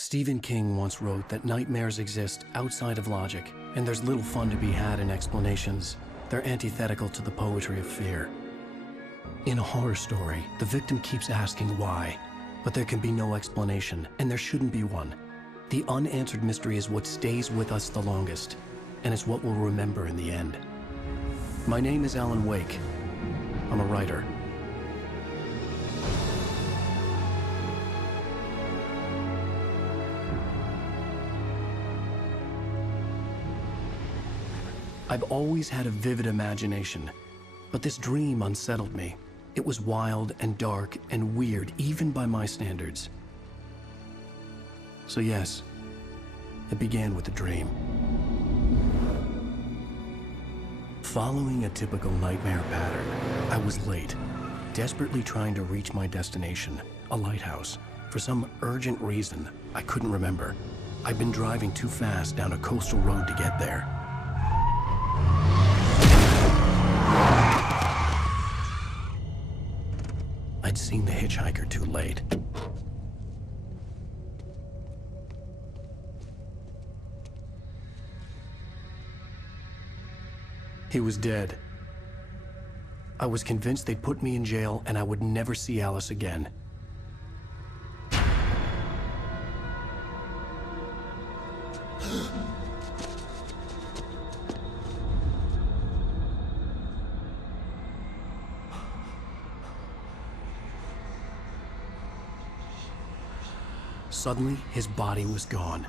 Stephen King once wrote that nightmares exist outside of logic, and there's little fun to be had in explanations. They're antithetical to the poetry of fear. In a horror story, the victim keeps asking why, but there can be no explanation, and there shouldn't be one. The unanswered mystery is what stays with us the longest, and it's what we'll remember in the end. My name is Alan Wake. I'm a writer. I've always had a vivid imagination, but this dream unsettled me. It was wild and dark and weird, even by my standards. So yes, it began with a dream. Following a typical nightmare pattern, I was late, desperately trying to reach my destination, a lighthouse. For some urgent reason, I couldn't remember. I'd been driving too fast down a coastal road to get there. I'd seen the hitchhiker too late. He was dead. I was convinced they'd put me in jail and I would never see Alice again. Suddenly, his body was gone.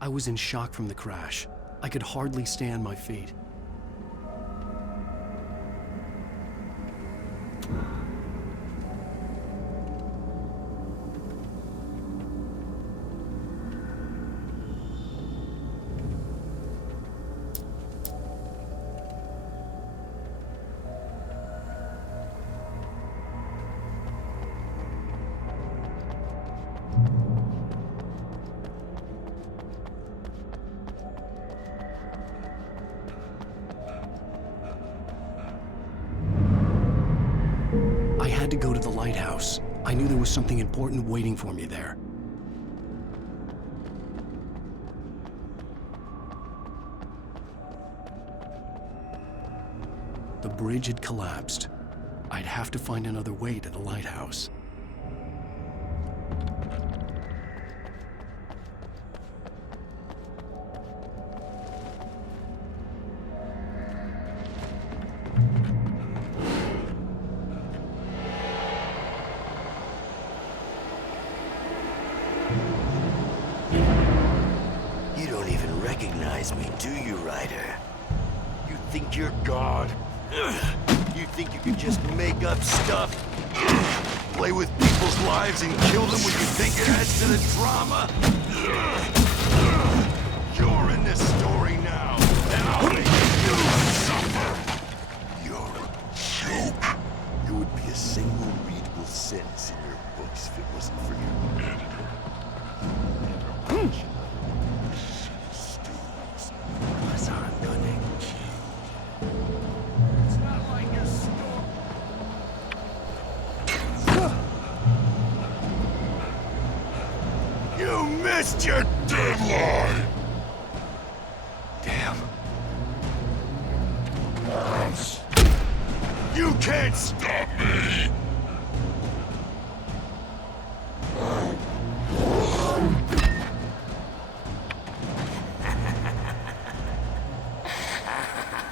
I was in shock from the crash. I could hardly stand on my feet. I had to go to the lighthouse. I knew there was something important waiting for me there. The bridge had collapsed. I'd have to find another way to the lighthouse. You don't even recognize me, do you, Ryder? You think you're God? You think you can just make up stuff? Play with people's lives and kill them when you think it adds to the drama? You're in this story now, and I'll make you suffer! You're a joke. It would be a single readable sentence in your books if it wasn't for your editor. You missed your deadline! Damn. You can't stop me!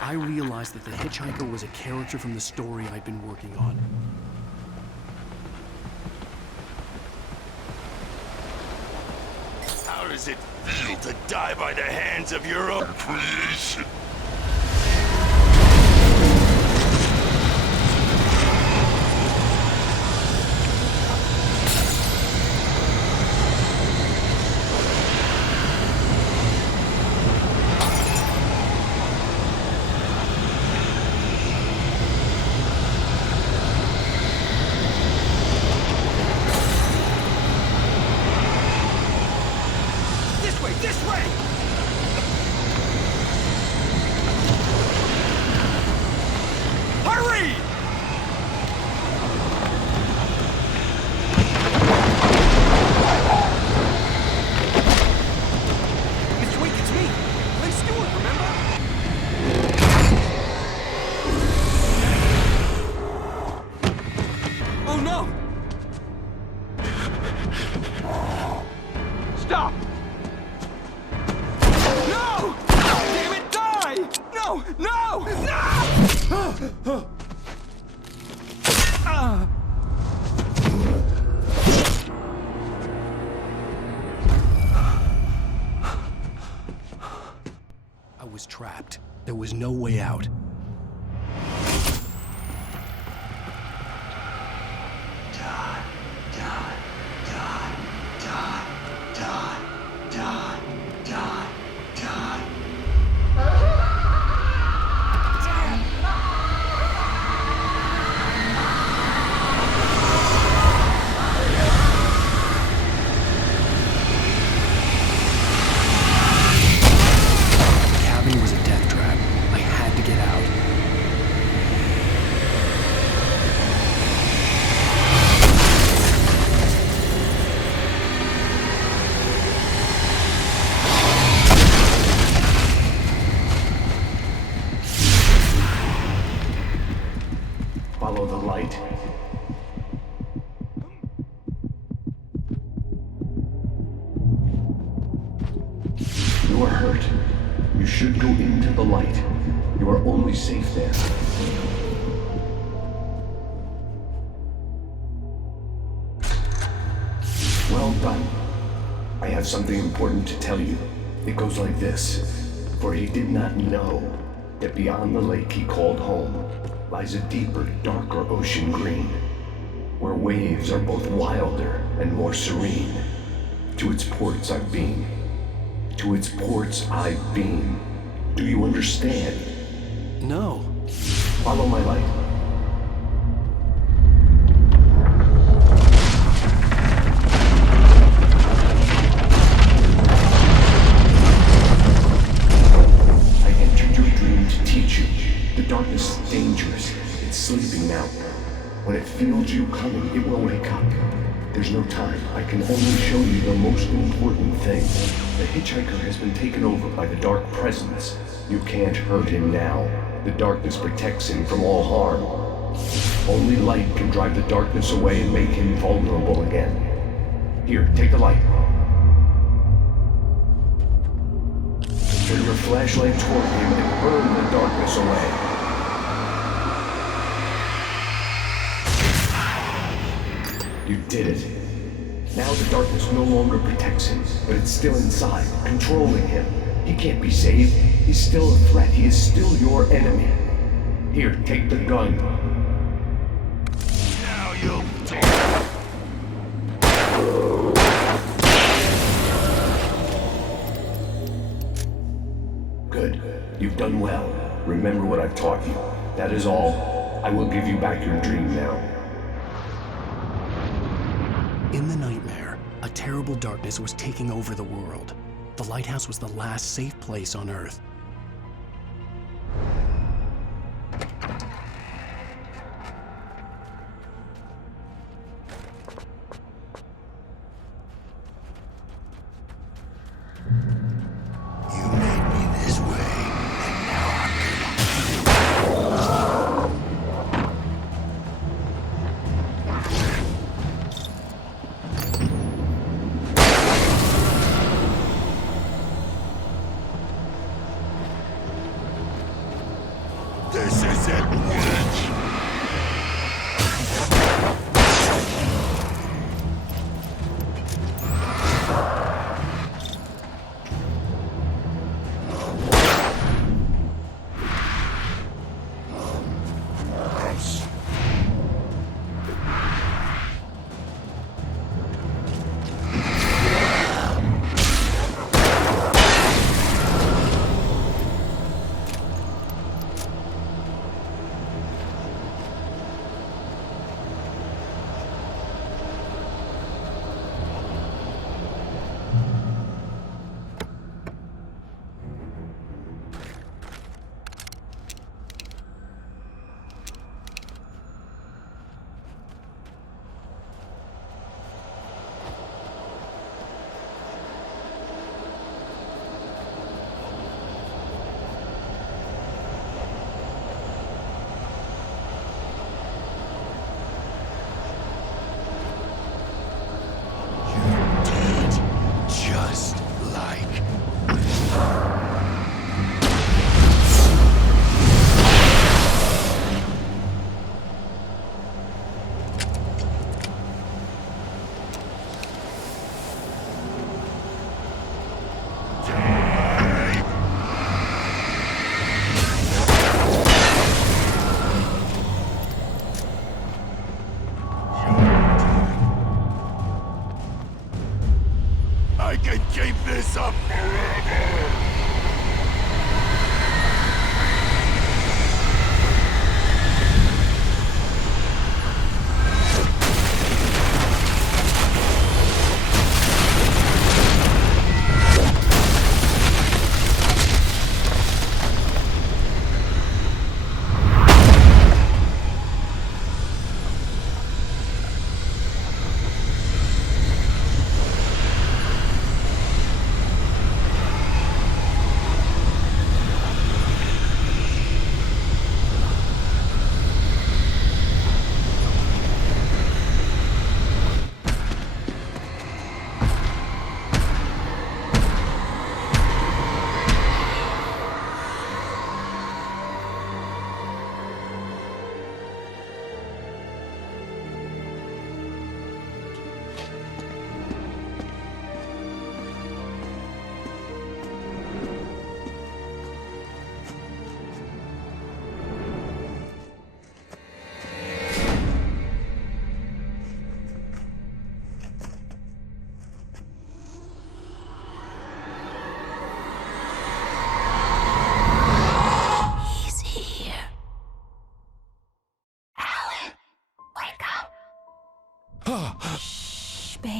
I realized that the hitchhiker was a character from the story I'd been working on. How does it feel to die by the hands of your own creation? This way! was trapped. There was no way out. Follow the light. You are hurt. You should go into the light. You are only safe there. Well done. I have something important to tell you. It goes like this. For he did not know that beyond the lake he called home lies a deeper, darker ocean green, where waves are both wilder and more serene. To its ports I've been. To its ports I've been. Do you understand? No. Follow my light. I entered your dream to teach you. The darkness is dangerous. It's sleeping now. When it feels you coming, it will wake up. There's no time. I can only show you the most important thing. The hitchhiker has been taken over by the dark presence. You can't hurt him now. The darkness protects him from all harm. Only light can drive the darkness away and make him vulnerable again. Here, take the light. Turn your flashlight toward him and burn the darkness away. You did it. Now the darkness no longer protects him, but it's still inside, controlling him. He can't be saved. He's still a threat. He is still your enemy. Here, take the gun. Now you'll take. Good. You've done well. Remember what I've taught you. That is all. I will give you back your dream now. In the nightmare, a terrible darkness was taking over the world. The lighthouse was the last safe place on Earth. You made me this way, and now I'm This isn't good.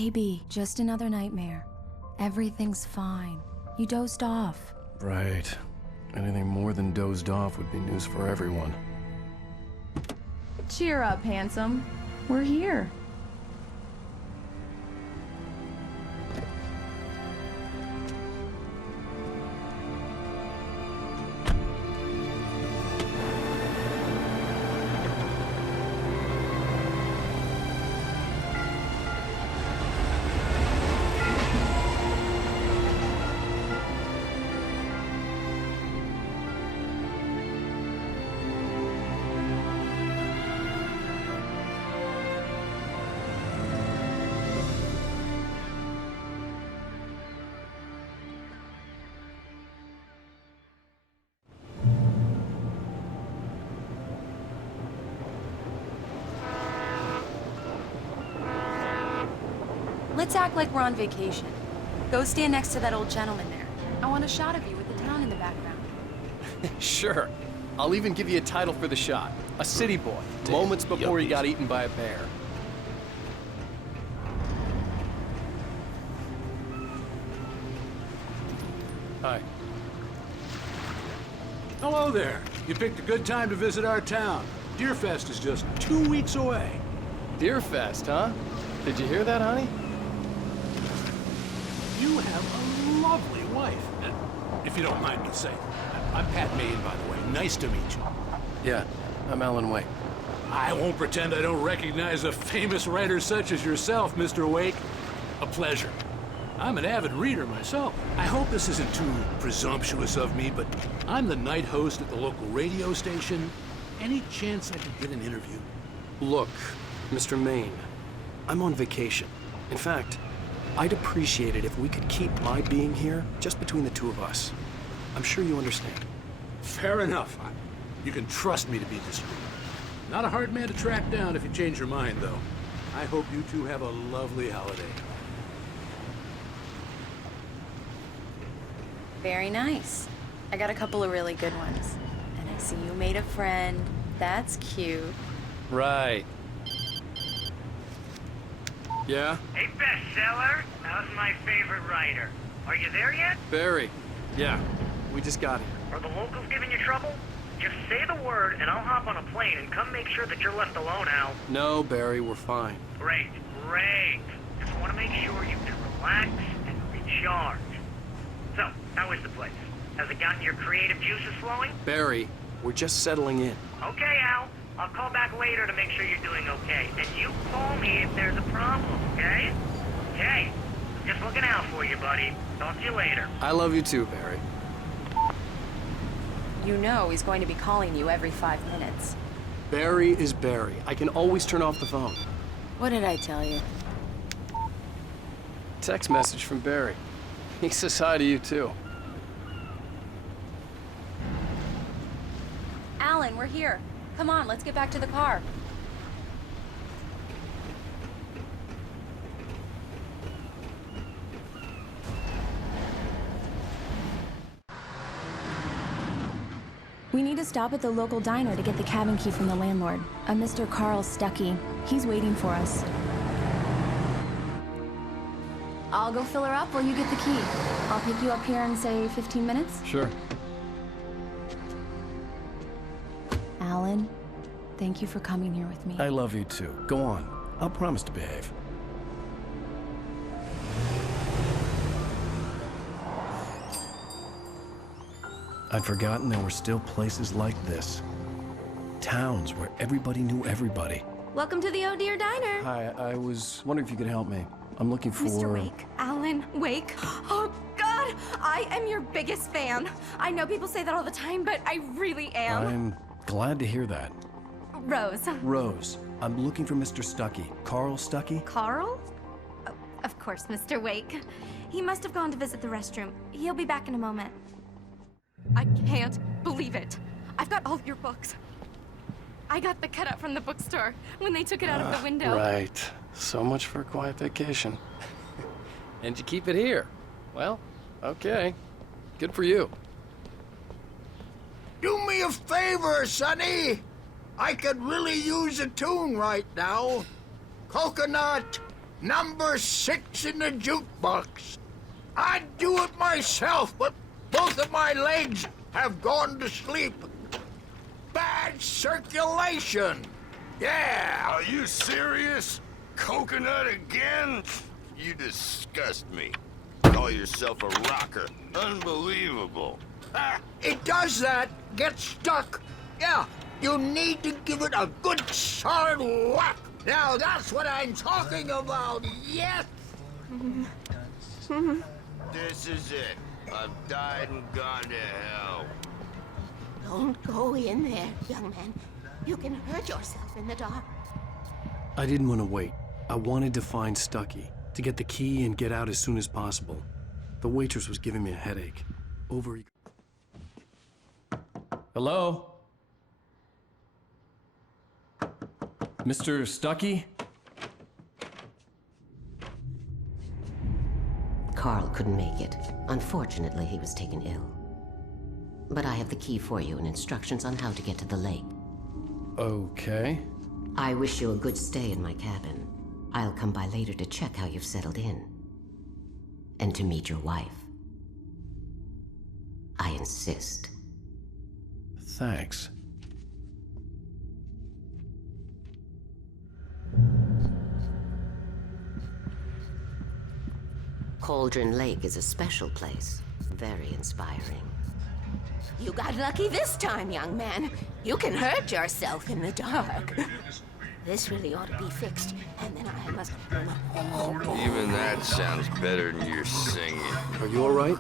baby, just another nightmare. Everything's fine. You dozed off. Right. Anything more than dozed off would be news for everyone. Cheer up, handsome. We're here. Let's act like we're on vacation. Go stand next to that old gentleman there. I want a shot of you with the town in the background. Sure. I'll even give you a title for the shot. A city boy. Moments before he got eaten by a bear. Hi. Hello there. You picked a good time to visit our town. Deerfest is just 2 weeks away. Deerfest, huh? Did you hear that, honey? You have a lovely wife. And if you don't mind me saying, I'm Pat Maine, by the way. Nice to meet you. Yeah, I'm Alan Wake. I won't pretend I don't recognize a famous writer such as yourself, Mr. Wake. A pleasure. I'm an avid reader myself. I hope this isn't too presumptuous of me, but I'm the night host at the local radio station. Any chance I could get an interview? Look, Mr. Maine, I'm on vacation. In fact, I'd appreciate it if we could keep my being here just between the two of us. I'm sure you understand. Fair enough. You can trust me to be discreet. Not a hard man to track down if you change your mind, though. I hope you two have a lovely holiday. Very nice. I got a couple of really good ones. And I see you made a friend. That's cute. Right. Yeah? Hey, bestseller, how's my favorite writer? Are you there yet? Barry. Yeah, we just got here. Are the locals giving you trouble? Just say the word and I'll hop on a plane and come make sure that you're left alone, Al. No, Barry, we're fine. Great, great. Just want to make sure you can relax and recharge. So, how is the place? Has it gotten your creative juices flowing? Barry, we're just settling in. Okay, Al. I'll call back later to make sure you're doing okay. And you call me if there's a problem, okay? Okay. Just looking out for you, buddy. Talk to you later. I love you too, Barry. You know he's going to be calling you every 5 minutes. Barry is Barry. I can always turn off the phone. What did I tell you? Text message from Barry. He says hi to you too. Alan, we're here. Come on, let's get back to the car. We need to stop at the local diner to get the cabin key from the landlord, a Mr. Carl Stuckey. He's waiting for us. I'll go fill her up while you get the key. I'll pick you up here in, say, 15 minutes? Sure. Alan, thank you for coming here with me. I love you too. Go on. I'll promise to behave. I'd forgotten there were still places like this. Towns where everybody knew everybody. Welcome to the Oh Dear Diner. Hi, I was wondering if you could help me. I'm looking for... Mr. Wake. Alan Wake. Oh, God! I am your biggest fan. I know people say that all the time, but I really am. I'm glad to hear that. Rose. Rose, I'm looking for Mr. Stuckey. Carl Stuckey? Carl? Oh, of course, Mr. Wake. He must have gone to visit the restroom. He'll be back in a moment. I can't believe it. I've got all of your books. I got the cutout from the bookstore when they took it out of the window. Right. So much for a quiet vacation. And you keep it here. Well, okay. Good for you. Do me a favor, Sonny. I could really use a tune right now. Coconut, Number 6 in the jukebox. I'd do it myself, but both of my legs have gone to sleep. Bad circulation. Yeah. Are you serious? Coconut again? You disgust me. Call yourself a rocker. Unbelievable. It does that. Get stuck. Yeah, you need to give it a good solid whack. Now that's what I'm talking about. Yes. This is it. I've died and gone to hell. Don't go in there, young man. You can hurt yourself in the dark. I didn't want to wait. I wanted to find Stucky, to get the key and get out as soon as possible. The waitress was giving me a headache. Hello? Mr. Stucky? Carl couldn't make it. Unfortunately, he was taken ill. But I have the key for you and instructions on how to get to the lake. Okay. I wish you a good stay in my cabin. I'll come by later to check how you've settled in. And to meet your wife. I insist. Thanks. Cauldron Lake is a special place. Very inspiring. You got lucky this time, young man. You can hurt yourself in the dark. This really ought to be fixed, and then I must... Even that sounds better than your singing. Are you all right?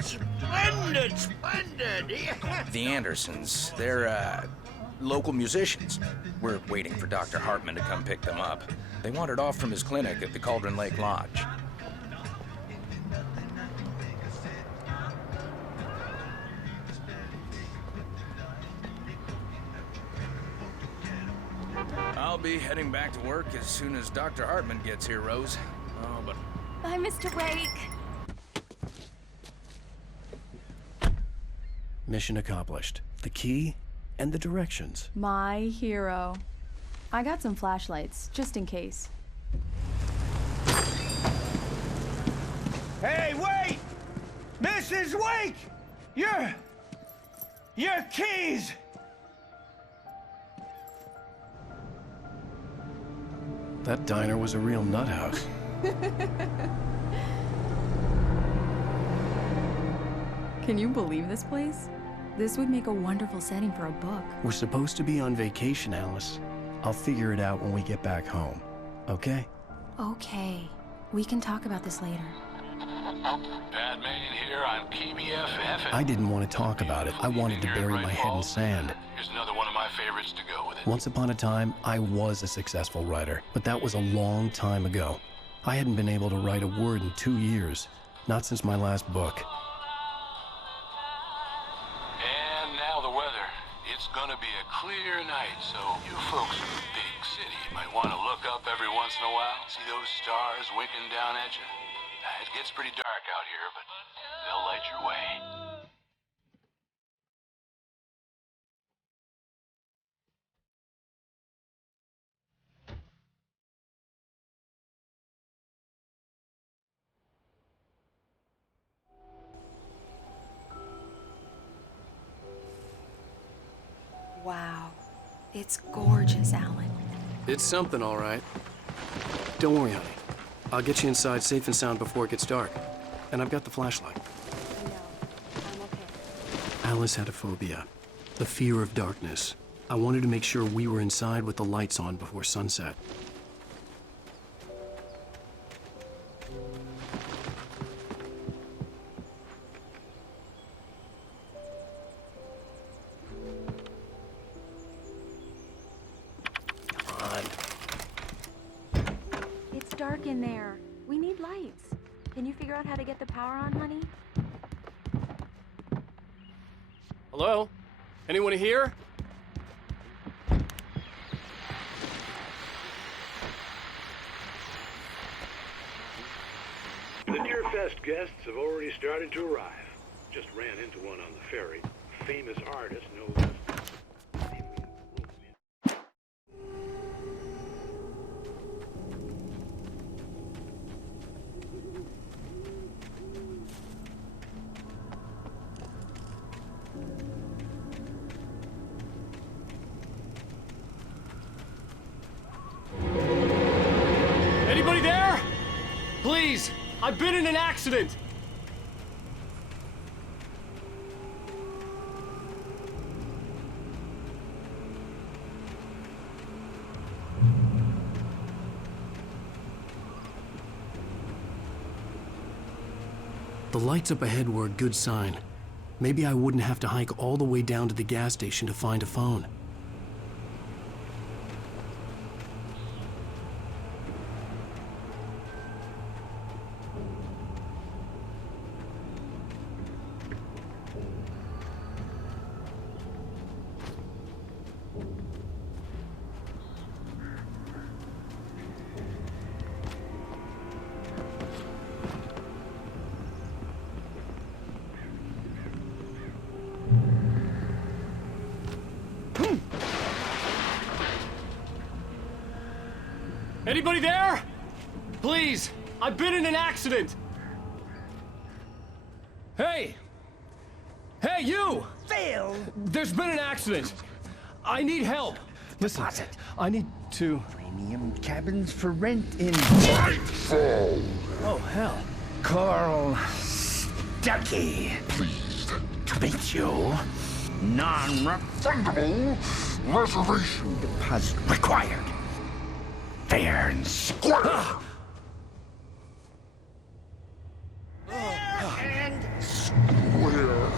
Splendid, splendid. The Andersons, they're, local musicians. We're waiting for Dr. Hartman to come pick them up. They wandered off from his clinic at the Cauldron Lake Lodge. I'll be heading back to work as soon as Dr. Hartman gets here, Rose. Oh, but... Bye, Mr. Wake. Mission accomplished. The key and the directions. My hero. I got some flashlights, just in case. Hey, wait! Mrs. Wake! Your keys! That diner was a real nut house. Can you believe this place? This would make a wonderful setting for a book. We're supposed to be on vacation, Alice. I'll figure it out when we get back home. Okay? Okay. We can talk about this later. Bad man here on KBFF. I didn't want to talk about it. I wanted to bury my head in sand. Here's another one of my favorites to go with it. Once upon a time, I was a successful writer, but that was a long time ago. I hadn't been able to write a word in 2 years, not since my last book. And now the weather. It's gonna be a clear night, so you folks in the big city might want to look up every once in a while, see those stars winking down at you. It gets pretty dark out here, but they'll light your way. Wow. It's gorgeous, Alan. It's something, all right. Don't worry, honey. I'll get you inside safe and sound before it gets dark. And I've got the flashlight. No, I'm okay. Alice had a phobia. The fear of darkness. I wanted to make sure we were inside with the lights on before sunset. It's dark in there. We need lights. Can you figure out how to get the power on, honey? Hello? Anyone here? The Deerfest guests have already started to arrive. Just ran into one on the ferry. Famous artist, no less. I've been in an accident! The lights up ahead were a good sign. Maybe I wouldn't have to hike all the way down to the gas station to find a phone. Anybody there? Please, I've been in an accident. Hey! Hey, you! Phil! There's been an accident. I need help. Listen, I need to... Premium cabins for rent in... Nightfall! Oh, hell. Carl Stucky. Pleased to meet you. Non-refundable reservation deposit required. Fair and square. And square.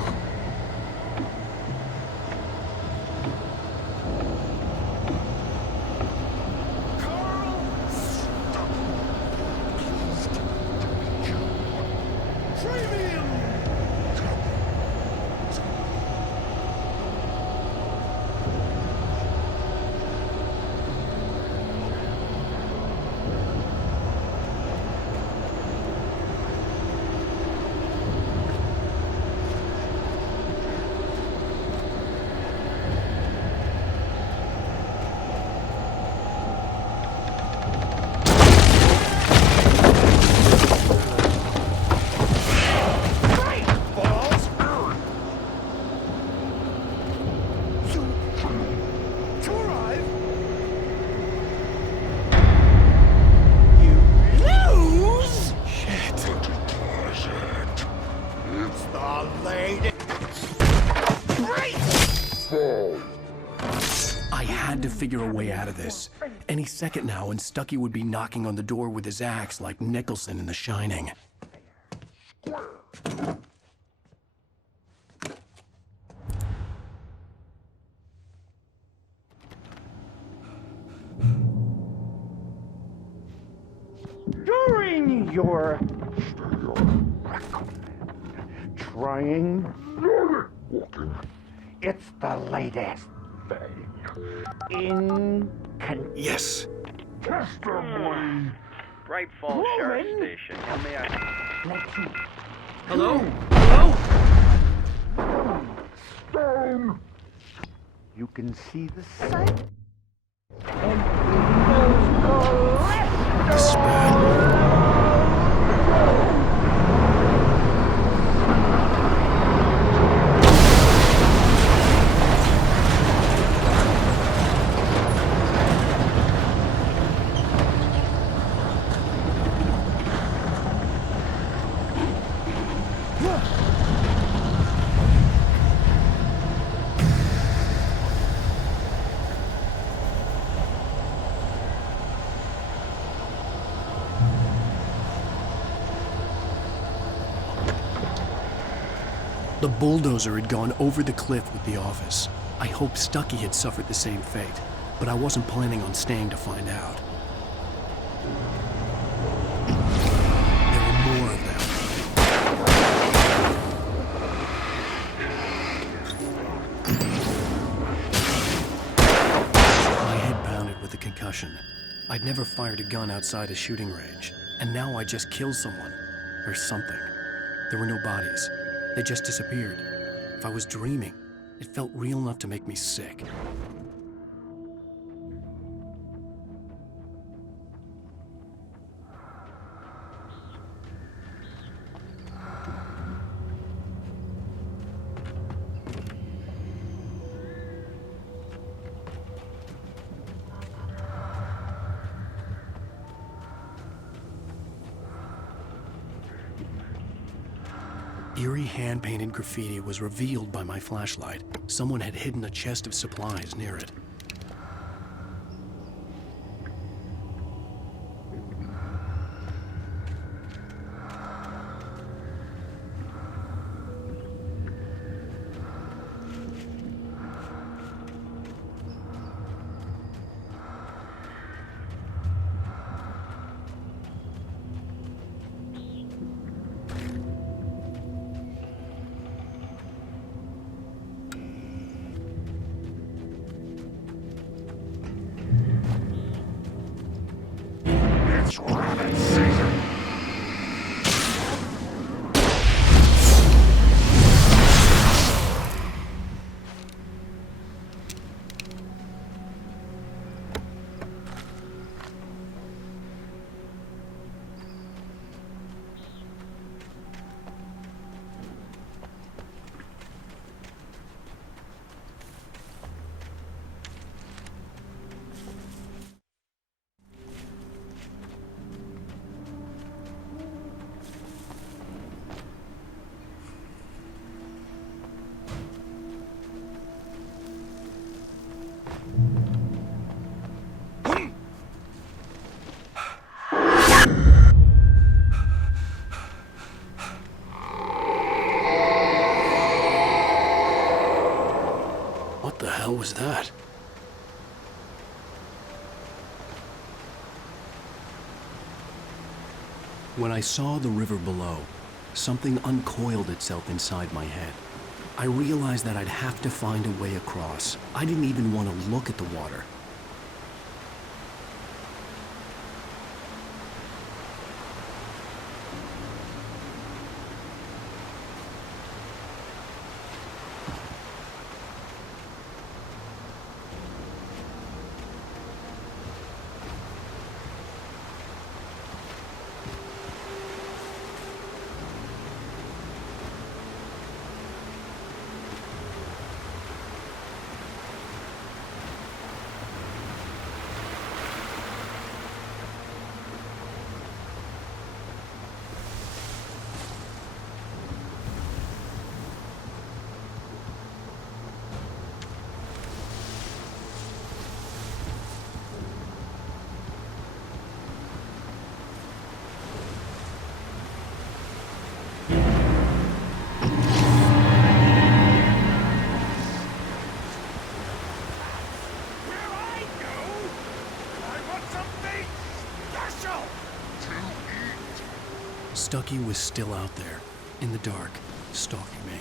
I had to figure a way out of this. Any second now, and Stucky would be knocking on the door with his axe like Nicholson in The Shining. During your trying walking, it's the latest thing in yes. testimony. Bright Falls Sheriff Station. How may I? Hello? Hello? Stone. You can see the sight. And in those The bulldozer had gone over the cliff with the office. I hoped Stucky had suffered the same fate, but I wasn't planning on staying to find out. There were more of them. My head pounded with a concussion. I'd never fired a gun outside a shooting range, and now I just killed someone. Or something. There were no bodies. They just disappeared. If I was dreaming, it felt real enough to make me sick. Eerie hand-painted graffiti was revealed by my flashlight. Someone had hidden a chest of supplies near it. It's rabbit season! What the hell was that? When I saw the river below, something uncoiled itself inside my head. I realized that I'd have to find a way across. I didn't even want to look at the water. Stucky was still out there, in the dark, stalking me.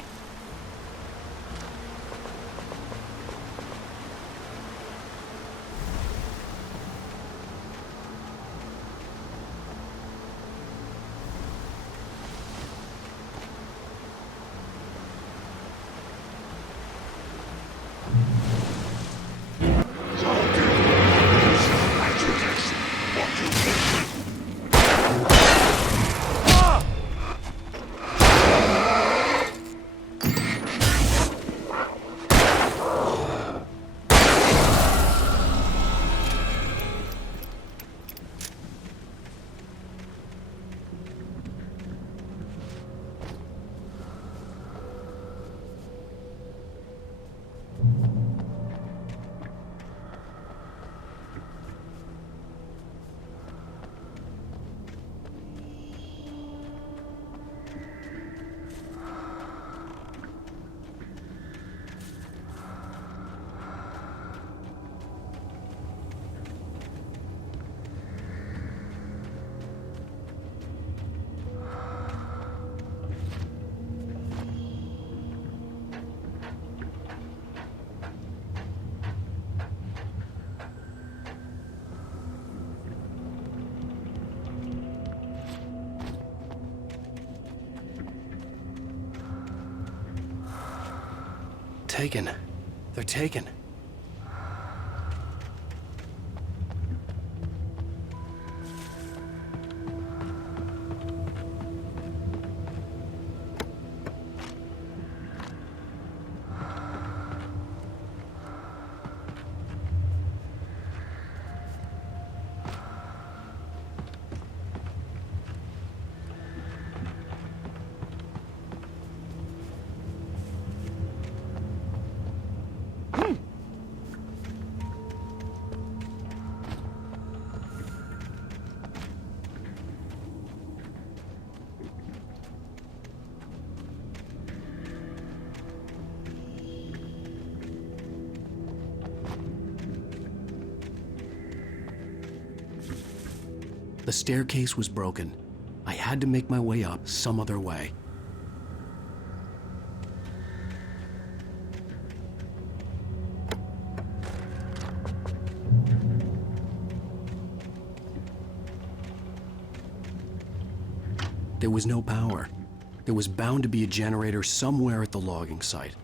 Taken. They're taken. The staircase was broken. I had to make my way up some other way. There was no power. There was bound to be a generator somewhere at the logging site.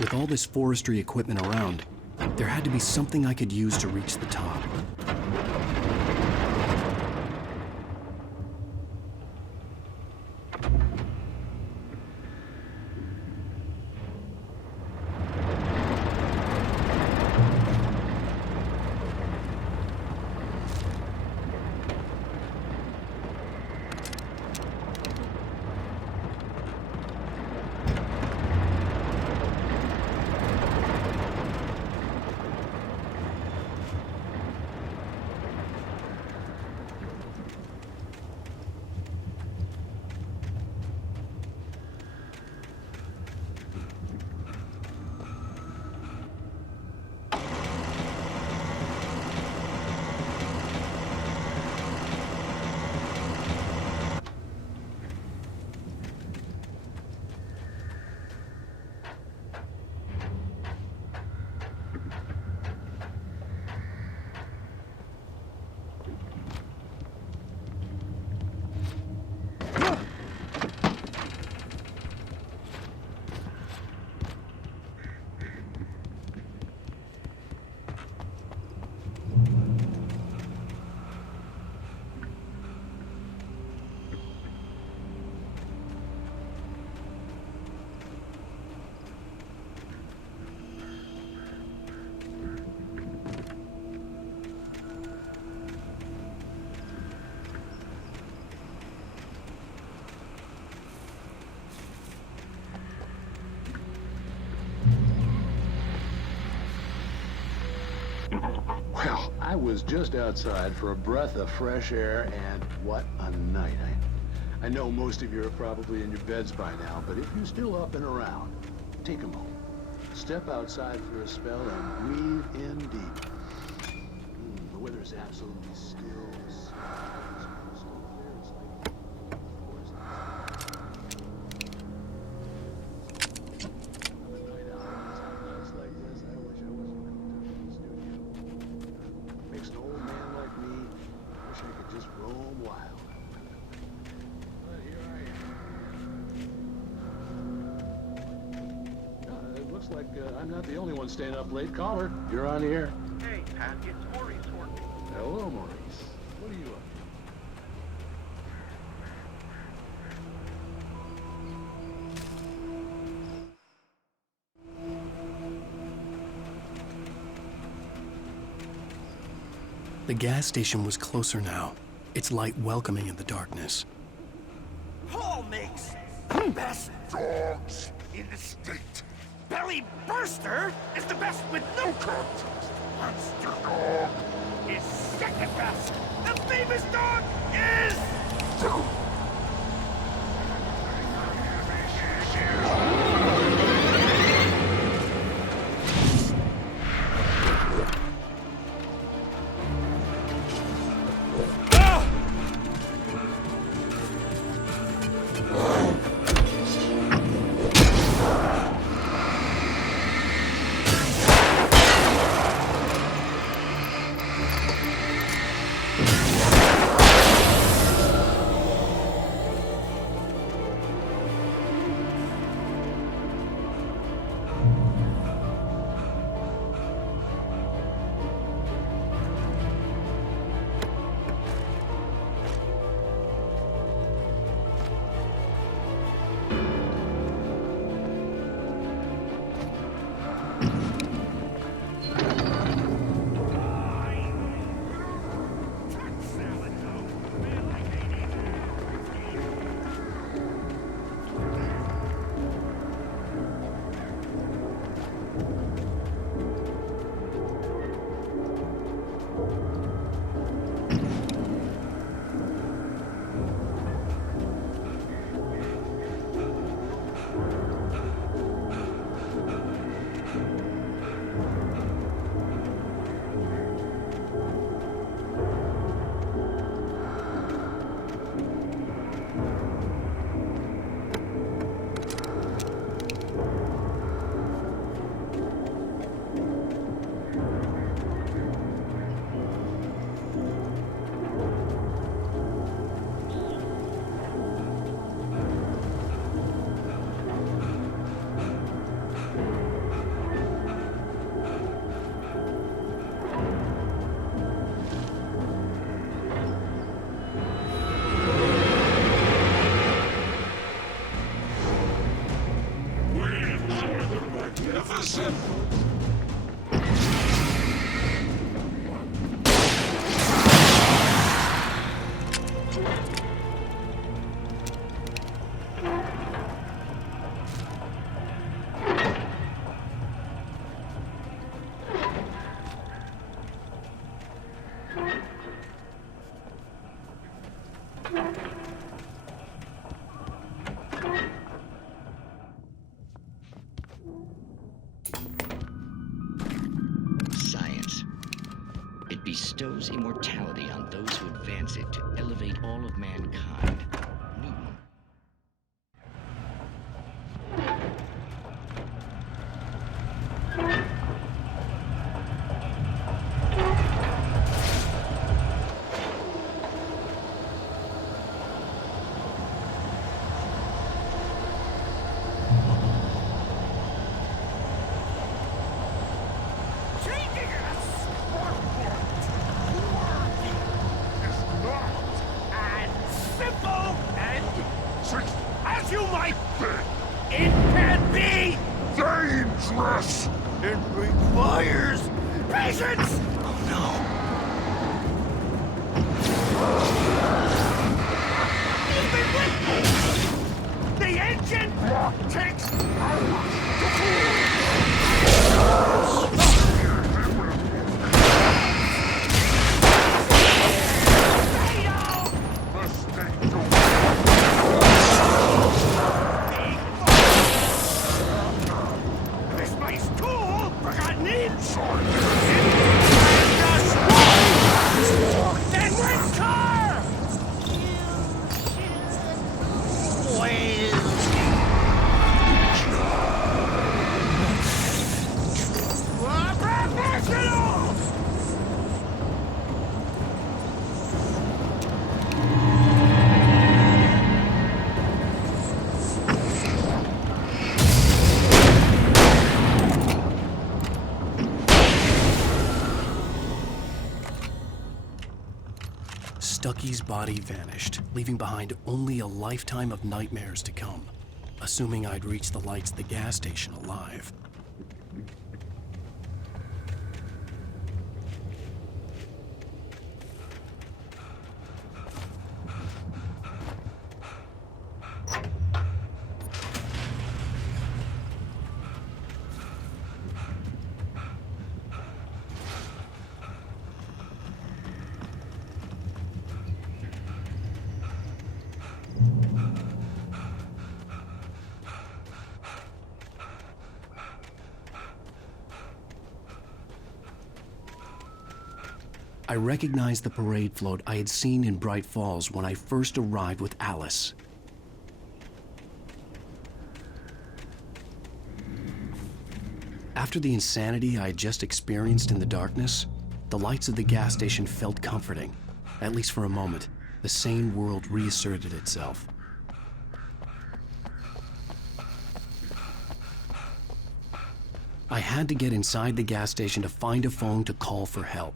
With all this forestry equipment around, there had to be something I could use to reach the top. Well, I was just outside for a breath of fresh air, and what a night. I know most of you are probably in your beds by now, but if you're still up and around, take a moment. Step outside for a spell and breathe in deep. The weather's absolutely still. I'm not the only one staying up late. Caller, you're on the air. Hey, Pat, it's Maurice Horton. Hello, Maurice. What are you up to? The gas station was closer now, its light welcoming in the darkness. Paul makes the best dogs in the state. Belly Burster is the best with no content. Monster Dog is second best. The famous dog is... Listen! Science. It bestows immortality on those who advance it to elevate all of mankind. Newton. As you might think, it can be dangerous. It requires patience. Oh no! The engine takes Stucky's body vanished, leaving behind only a lifetime of nightmares to come, assuming I'd reach the lights at the gas station alive. I recognized the parade float I had seen in Bright Falls when I first arrived with Alice. After the insanity I had just experienced in the darkness, the lights of the gas station felt comforting. At least for a moment, the sane world reasserted itself. I had to get inside the gas station to find a phone to call for help.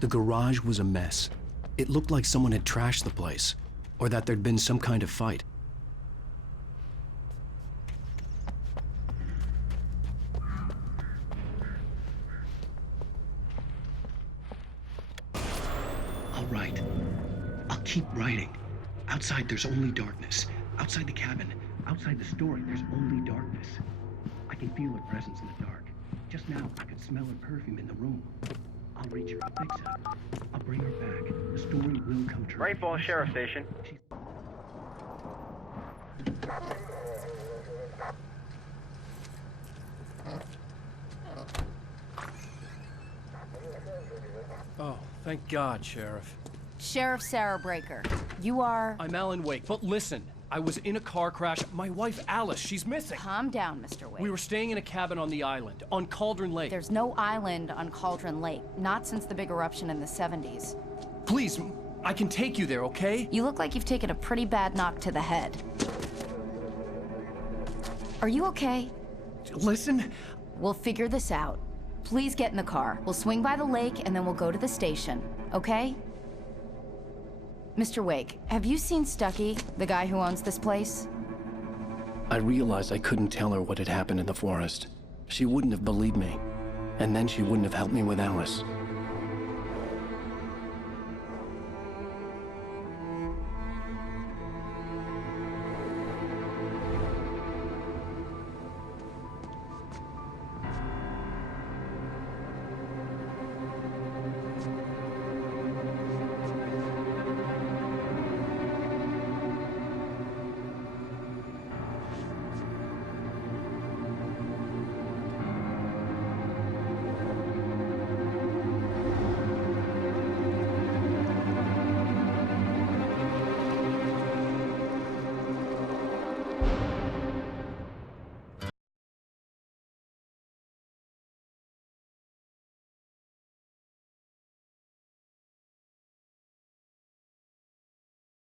The garage was a mess. It looked like someone had trashed the place, or that there'd been some kind of fight. All right. I'll keep writing. Outside, there's only darkness. Outside the cabin, outside the story, there's only darkness. I can feel her presence in the dark. Just now, I could smell her perfume in the room. I'll reach her, I'll fix her. I'll bring her back. The story will come true. Bright Falls Sheriff Station. Oh, thank God, Sheriff. Sheriff Sarah Breaker. You are... I'm Alan Wake, but listen. I was in a car crash. My wife, Alice, she's missing. Calm down, Mr. Wake. We were staying in a cabin on the island, on Cauldron Lake. There's no island on Cauldron Lake. Not since the big eruption in the 70s. Please, I can take you there, okay? You look like you've taken a pretty bad knock to the head. Are you okay? Listen. We'll figure this out. Please get in the car. We'll swing by the lake and then we'll go to the station, okay? Mr. Wake, have you seen Stucky, the guy who owns this place? I realized I couldn't tell her what had happened in the forest. She wouldn't have believed me. And then she wouldn't have helped me with Alice.